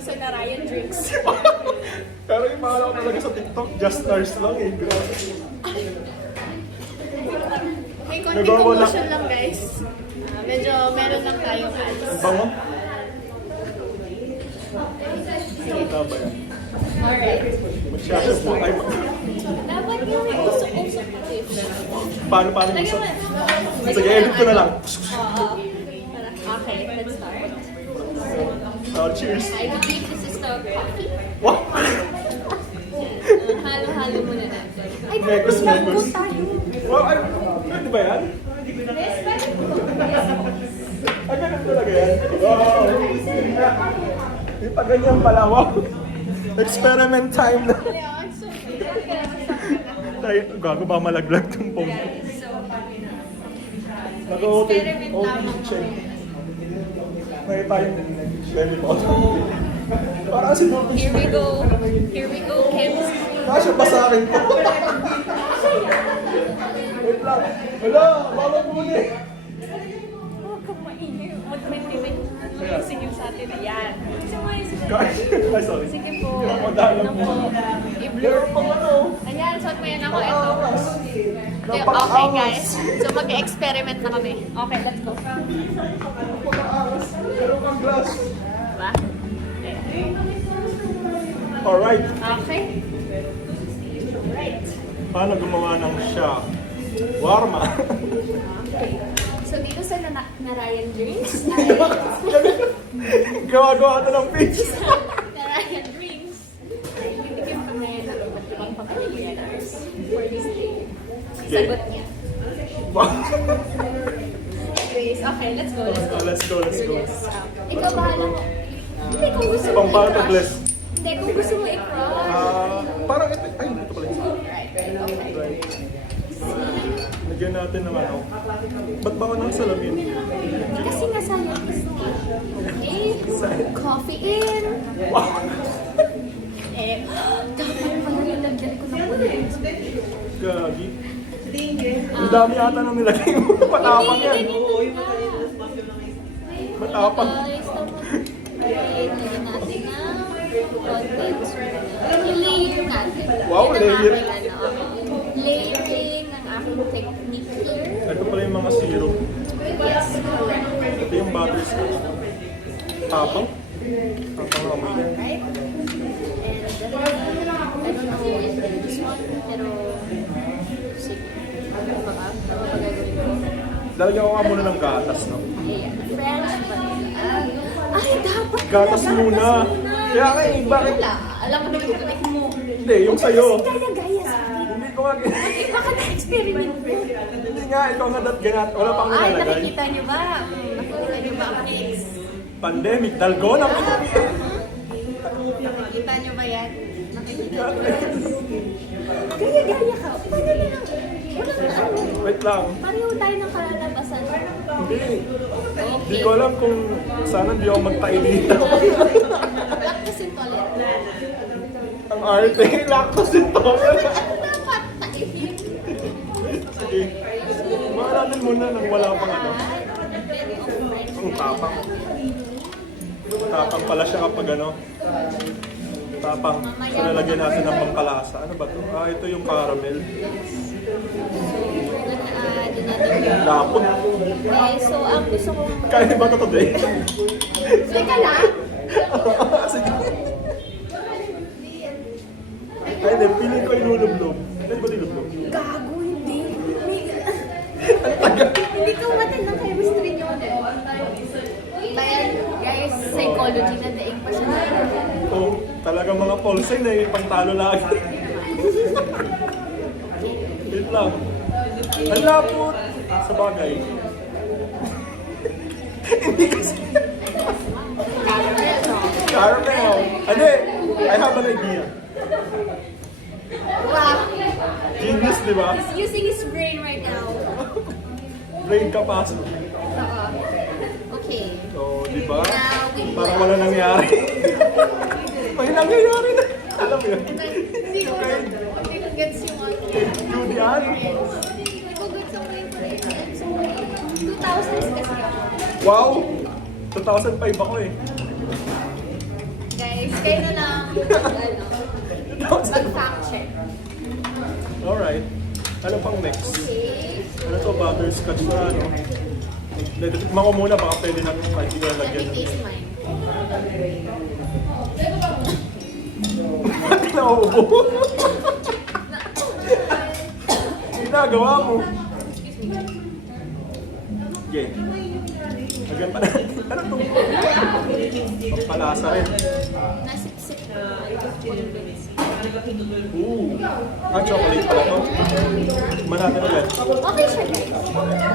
sa Narayan Drinks. Pero yung mahal ko talaga sa TikTok, just stars lang eh. Grabe. May konting Nagwawala. promotion lang guys. Medyo meron lang tayong ads. Bango? Kita ba yan? Alright. Masyado po. Ay, Dapat yung may usok-usok na tips. paano Lagyan gusto? mo. Sige, edit ko na lang. Oo. Okay, let's start. Cheers. I believe this is the coffee. Wow! Halo-halo muna natin. Ay, Mekos, mekos. tayo. Wow, ay, pwede ba yan? Ay, ganun talaga yan? Wow! Yung pa ganyan pala, wow! Experiment time na. Tayo, gago ba malaglag ng phone? Experiment lamang check. May tayong belly button. Parang si Dorothy. Here we go. Here we go, Kims. Kasya pa sa akin to. Wait lang. Wala, bawal muna eh. Huwag kang maingay. Mag-20-20 yung singil sa atin. Ayan. Gusto mo yung singil? Ay, sorry. Sige po. Napadala Ano mo. po? I-blur Meron pang ano. Ayan, suot mo yan ako. Ito. Okay Napaka-angas. guys. So mag-experiment na kami. Okay, let's go. Napaka-angas. Meron kang glass. Diba? Alright. Okay. Right. Paano gumawa ng siya? Warma. Okay. So dito sa Narayan Drinks ay Gawa-gawa ito ng pitch. Narayan Drinks ay bibigyan kami ng iba't ibang pamiliyanas for this day. Sagot niya. Wow. Anyways, okay, let's go. Let's go. Yes. Ikaw bahala mo. Hindi kung gusto mo Pang paano to i-crush. bless? Hindi kung gusto mo i-crush. Parang ito. Ay, ito pala. Right. Okay. Lagyan natin ng ano. Ba't ba ako ng salamin? Kasi nga scientist coffee in. Wow. Dapat pala nilagyan ko ng ulit. Gagi. Ang dami ata nang nilagay mo. Matapang yan. Matapang. Guys, lagyan natin ng contents. I-layer natin. Wow, Yan ang layer. aking, layering ang aking technique here. Ito pala yung mga syrup. Yes, correct. Ito yung butterscotch. Tapang. Tapang na amoy. Alright. And I don't know this one, pero sige. Baka gagawin ko. Lalagyan ko nga muna ng gatas, no? Ayan, French vanilla. Ay, dapat Gatas pala muna. Kaya nga eh, bakit? Wala. Alam mo naman ito mo. Hindi, yung sa'yo. Kaya gaya sa akin. Hindi ko nga Eh, baka na-experiment mo. Hindi nga, ikaw nga ganat. Wala pang Ay, nilalagay. nakikita niyo ba? Nakikita niyo ba ang cakes? Pandemic, dalgona pa. Nakikita niyo ba yan? Nakikita niyo ba yan? Gaya-gaya ka. Pwede na lang. Walang ano. Wait lang. Pareho tayo ng kalalabasan. Hindi. Hindi ko alam kung sana hindi ako magtayo dito. Lactose intolerant. Ang arte, lactose intolerant. Dapat taifin. Sige. Baka natin muna nang wala pang ano. Ang tapang. Tapang pala siya kapag ano. Tapang. So lalagyan natin ng pangkalasa. Ano ba to? Ah, ito yung caramel. Din natin yung... Lapot. Okay, so ang gusto kong... Kaya ba ito today? Teka lang! Sige. Ay, hindi. Piling ko inulublob. Pwede ba nilublob? Gago, hindi. Hindi ka umatin ng chemistry nyo. Kaya, guys, psychology na daig pa siya. Oh, talagang mga polsen eh. Pangtalo lagi. Wait lang. Ang lapot. Sa bagay. Hindi kasi. Caramel. Hindi. I have an idea. Wow! Genius, di ba? He's using his brain right now. Brain capacity. Okay. So, di ba? Now, we Parang wala nangyari. May nangyayari na. Alam mo yun? Hindi ko gets yung ano. Judy Ann. Hindi ko gets yung reference. So, 2000s kasi ako. Wow! 2005 ako eh. guys. Kayo na lang, ano, mag-fact check. Alright. Ano pang next? Okay. Ano to? Butterscotch na ano? Tikman ko muna, baka pwede natin kahit hindi na Let lagyan me ng... taste mine. Bakit nauubo? Ginagawa mo. Okay. Lagyan pa natin. Ano to? Pampalasa rin. Nasip-sip ko. Ooh. Chocolate pala to. Manatin ulit. Okay siya guys.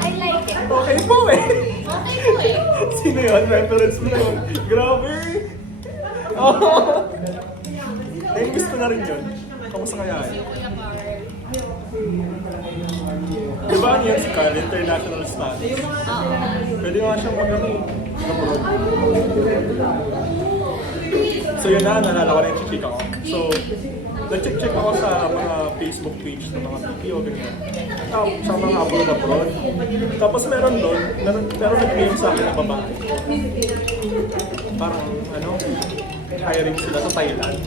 I like it. Okay po eh. Okay po eh. Sino yun? Reference mo na yun. Grabe. Oh. Eh, gusto na rin yun. Kamusta kaya eh? Kuya Carl. Di ba yan si Carl, international studies? Oo. Pwede nga siyang mag-ano eh. Abroad. So yun na, nalala ko na yung chichika ko. So, nag-check ako sa mga Facebook page ng mga BPO, ganyan. Sa mga abroad. Tapos meron doon, meron nag-mail sa akin na babae. Parang, ano, hiring sila sa Thailand.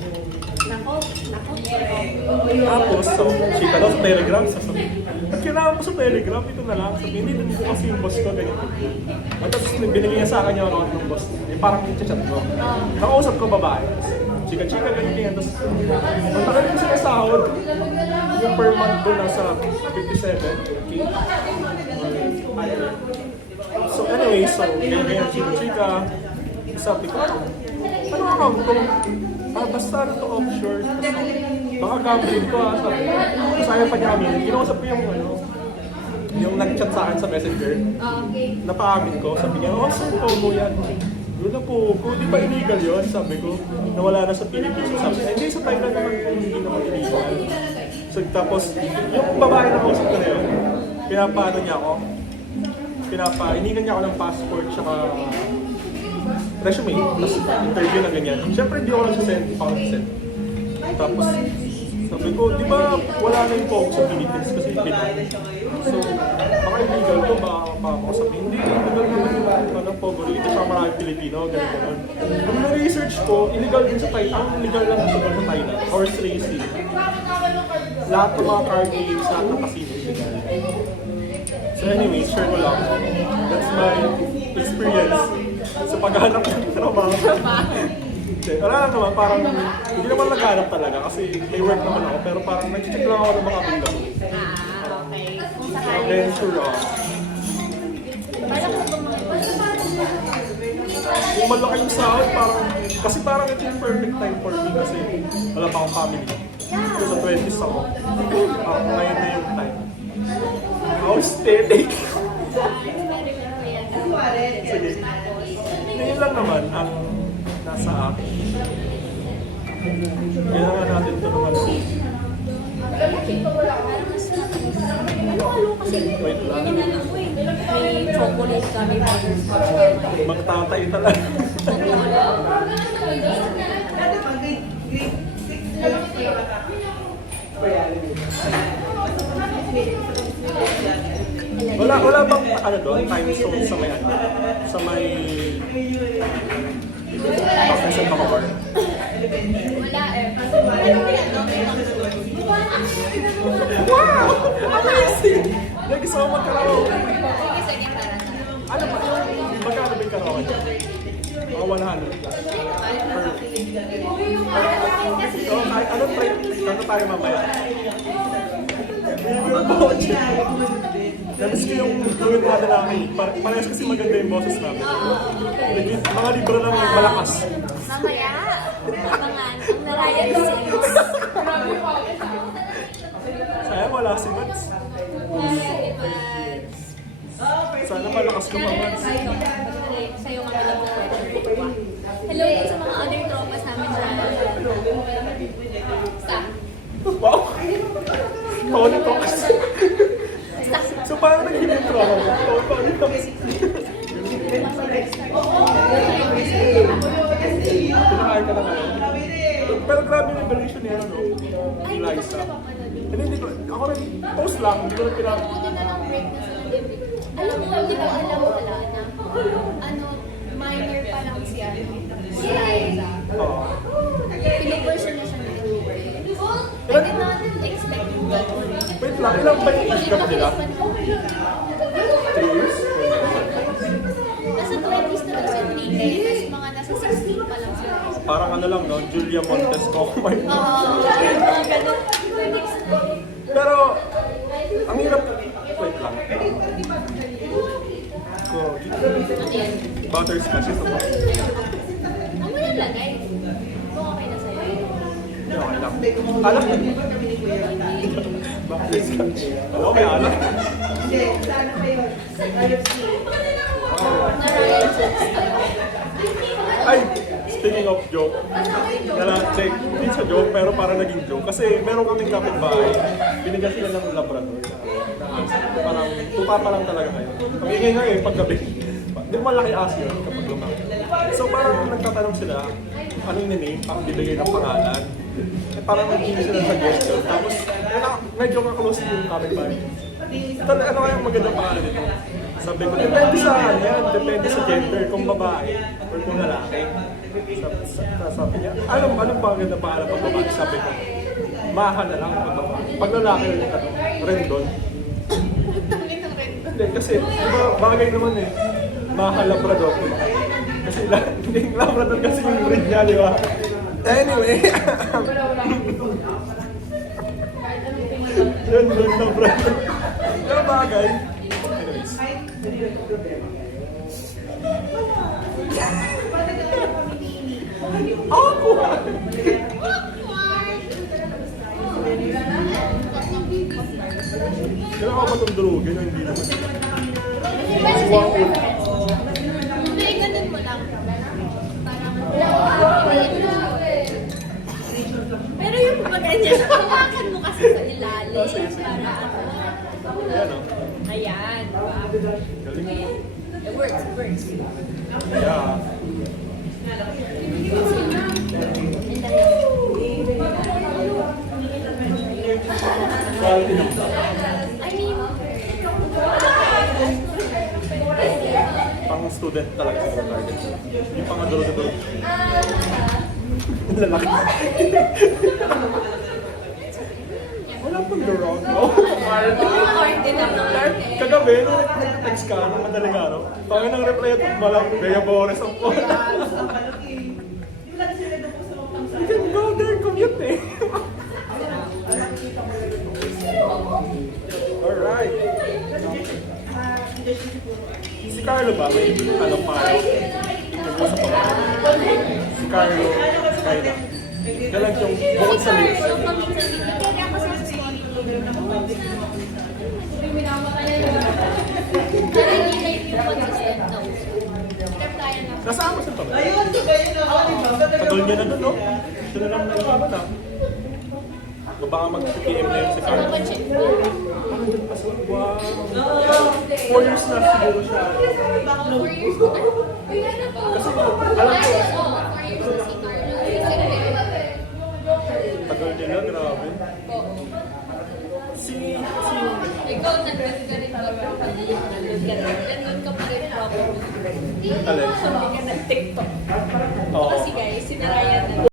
Tapos, so, chika daw sa Telegram, sasabihin. At kailangan ko sa Telegram, ito na lang. Sabihin, hindi din ko kasi yung boss ko, ganyan. At tapos, binigay niya sa akin yung account ng boss niya. Eh, parang chat ko. Nakausap ko babae. Chika-chika, ganyan. Tapos, ang tagal ko sila sahod. Yung per month ko nasa 57K. So, anyway, so, ganyan, chika-chika. Sabi ko, ano account ko? Basta ano to offshore. Baka gambling ko sabi ko. Masaya pa niya amin. Kinausap ko yung ano, yung nag-chat sa akin sa messenger. Okay. Napaamin ko. Sabi niya, oh, saan po mo yan? Doon na po ko. Di ba illegal yun? Sabi ko, nawala na sa Pilipinas. Sabi niya, hindi sa Thailand naman kung hindi naman illegal. So tapos, yung babae na kausap ko na yun, pinapaano niya ako. Inigan niya ako ng passport tsaka resume, tapos interview na ganyan. Siyempre hindi ako nagsasend, pang-send. Tapos sabi ko, di ba wala na yung focus sa Philippines kasi Pinoy. So, baka illegal to, baka ako sabihin, hindi, illegal naman yung ano po, dito sa maraming Pilipino, ganyan. Nung na-research ko, illegal din sa Thailand, ang legal lang sa Thailand, horse racing. Lahat ng mga card games, lahat ng casino. So anyway, share ko lang. That's my experience sa paghahanap ng trabaho. Wala lang naman, parang hindi naman naghanap talaga kasi may work naman ako pero parang nag-check lang ako ng mga bingo. Okay. Kung sakali. Venture ako. Parang Kung malaki yung sahod, kasi parang ito yung perfect time for me kasi wala pa akong family. So sa 20s ako. Parang ngayon na yung time. Aesthetic. Sige. Ngayon lang naman ang nasa akin. Kailangan natin ito naman. Wait lang. may chocolate kami butterscotch. Magtatay talaga. Wala bang ano doon, time zone sa may ano? Sa may Professor Pakawar? Wala eh. Ano ba yan? Wow! Amazing! Nag-isa ako magkaraoke. Sige, sige, para na. Ano ba? Magkano ba yung karaoke? Mga 100 plus. So, ano try? Kano tayo mamaya? Namiss ko yung gawin natin namin. Parehas kasi maganda yung boses namin. Mga libro ng malakas. Mamaya, abangan ang Narayan Sings. Sayang wala si Mads. Sana malakas ka pa, Mads. Sa'yo kami nagpo-pressure. Hello po sa mga other tropas namin dyan. Stop. Wow! Tony Talks. Stop. So parang nag-intro ako. Tony Talks. Pinakain ka na ngayon. Pero grabe yung revelation niya, no? Ni Liza. Hindi ko, ako rin, post lang, hindi ko rin pinag... Buti na lang break na sila. Alam mo, hindi ko alam wala na. Ano, minor pa lang si ano, si Liza. Oo. Pinuperson na siya ng I did not expect that. Wait lang, ilang ba yung age gap nila? 3 years? Nasa 20s na daw si Enrique, tapos mga nasa 16 pa lang sila. Parang ano lang, no? Julia Montes Coco. Mga ganun. Pero, ang hirap. Wait lang. So, butterscotch ito ba? Ang mo lang lagay. Kung okay na sa'yo. Hindi, okay lang. Alam mo? Butterscotch. Alam mo, may alam. Na Ryan style. Ay, speaking of joke, check, hindi sa joke, pero para naging joke. Kasi meron kaming kapitbahay, binigyan sila ng Labrador. Parang tupa pa lang talaga kayo. Ang ingay nga eh, paggabi. Di ba malaki aso yun kapag lumaki? So parang nagtatanong sila, anong name, pang bibigay ng pangalan. Eh, parang naging sila ng suggestion. Tapos, medyo ka-close yung kapitbahay. Ano kayang magandang pangalan dito? Sabi ko, depende sa ano yan, depende sa gender, kung babae or kung lalaki. Sabi niya, anong magandang pangalan pag babae? Sabi ko, Maha na lang pag babae. Pag lalaki, Rendon. Hindi, kasi diba, bagay naman eh. Maha Labrador. Kasi hindi Labrador kasi yung breed niya, di ba? Anyway. Rendon Labrador. Pero bagay. Anyways. Awkward! Kailangan ba itong durugin? Hindi naman. Kasi sa'yo preference. Hindi, ganun mo lang. Parang, pero yung ganyan, hawakan mo kasi sa ilalim. Para ako. Ayan o. Ayan, diba? Galing. It works, it works. Yeah. Quality naman. I mean, Pang student talaga yung target. Yung pang adult-adult. Lalaki. Wala pang durog. Oh, arte na ng arte. kagabi, nung nag-text ka ng madaling araw, tawag ng reply at malang Bea Bores ang phone. You can go there, commute eh. Alright. Si Carlo ba? May anong pangalan? Ito sa pangalan. Si Carlo, si Carla. Galang yung bukod sa lips. Kaya ako sa story. Pero hindi na yung consistent daw. Replyan na. Kasama sa pamilya. Tagal niya na doon, no? Ito na lang nalaman na. Baka mag-PM na yun si Carlo. Check. Wow. 4 years na siguro siya. 4 years ko na. Kasi alam ko, 4 years na si Carlo. tagal niya na, grabe. Si Ikaw, nandun ka rin nandun ka pa rin probably. Alin? Hindi ka nag-TikTok. Oo. Kasi guys, sinarayan na